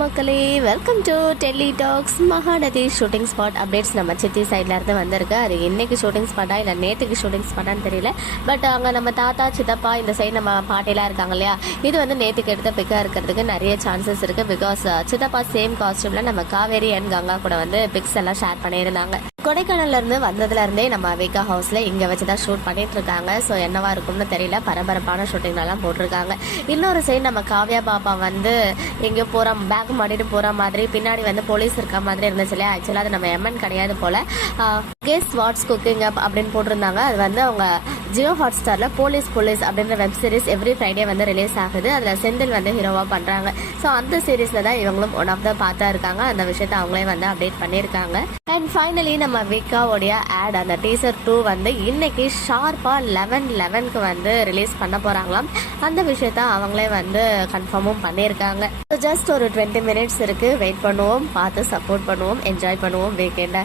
மக்களே welcome to Delhi talks Mahanadi shooting spot updates நம்ம சித்தி சைடில் இருந்து வந்திருக்கு. அது இன்னைக்கு ஷூட்டிங் ஸ்பாட்டா இல்லை நேற்றுக்கு ஷூட்டிங் ஸ்பாட்டான்னு தெரியல. பட் அங்கே நம்ம தாத்தா சித்தப்பா இந்த சைடு நம்ம பாட்டிலாம் இருக்காங்க இல்லையா? இது வந்து நேற்றுக்கு எடுத்த பிக்காக இருக்கிறதுக்கு நிறைய சான்சஸ் இருக்குது பிகாஸ் சித்தப்பா சேம் காஸ்டியூமில் நம்ம காவேரி அண்ட் கங்கா கூட வந்து பிக்ஸ் எல்லாம் ஷேர் பண்ணியிருந்தாங்க. கொடைக்கானல்லேருந்து இருந்து வந்ததுல இருந்தே நம்ம விகா ஹவுஸ்ல இங்க வச்சுதான் ஷூட் பண்ணிட்டு இருக்காங்க. ஸோ என்னவா இருக்கும்னு தெரியல. பரபரப்பான ஷூட்டிங் எல்லாம் போட்டிருக்காங்க. இன்னொரு சைடு நம்ம காவ்யா பாப்பா வந்து எங்கேயோ போற பேக் மாட்டிட்டு போற மாதிரி பின்னாடி வந்து போலீஸ் இருக்க மாதிரி இருந்துச்சு இல்லையா? ஆக்சுவலா அது நம்ம எம்என் கிடையாது போல. கேஸ் வாட்ஸ் குக்கிங் அப் அப்படின்னு போட்டிருந்தாங்க. அது வந்து அவங்க ஜியோ ஹாட் ஸ்டாரில் போலீஸ் போலீஸ் அப்படின்ற வெப் சீரிஸ் எவ்ரி ஃப்ரைடே வந்து ரிலீஸ் ஆகுது. அதில் செந்தில் வந்து ஹீரோவாக பண்ணுறாங்க ஸோ அந்த சீரீஸில் தான் இவங்களும் ஒன் ஆஃப் த பார்த்தா இருக்காங்க. அந்த விஷயத்த அவங்களே வந்து அப்டேட் பண்ணியிருக்காங்க. அண்ட் ஃபைனலி நம்ம விகாவோடைய ஆட் அந்த டீசர் டூ வந்து இன்னைக்கு ஷார்ப்பாக லெவன் லெவனுக்கு வந்து ரிலீஸ் பண்ண போகிறாங்களாம் அந்த விஷயத்த அவங்களே வந்து கன்ஃபார்மும் பண்ணியிருக்காங்க. ஸோ ஜஸ்ட் ஒரு டுவெண்ட்டி மினிட்ஸ் இருக்குது வெயிட் பண்ணுவோம் பார்த்து சப்போர்ட் பண்ணுவோம் என்ஜாய் பண்ணுவோம் வீக்கெண்டை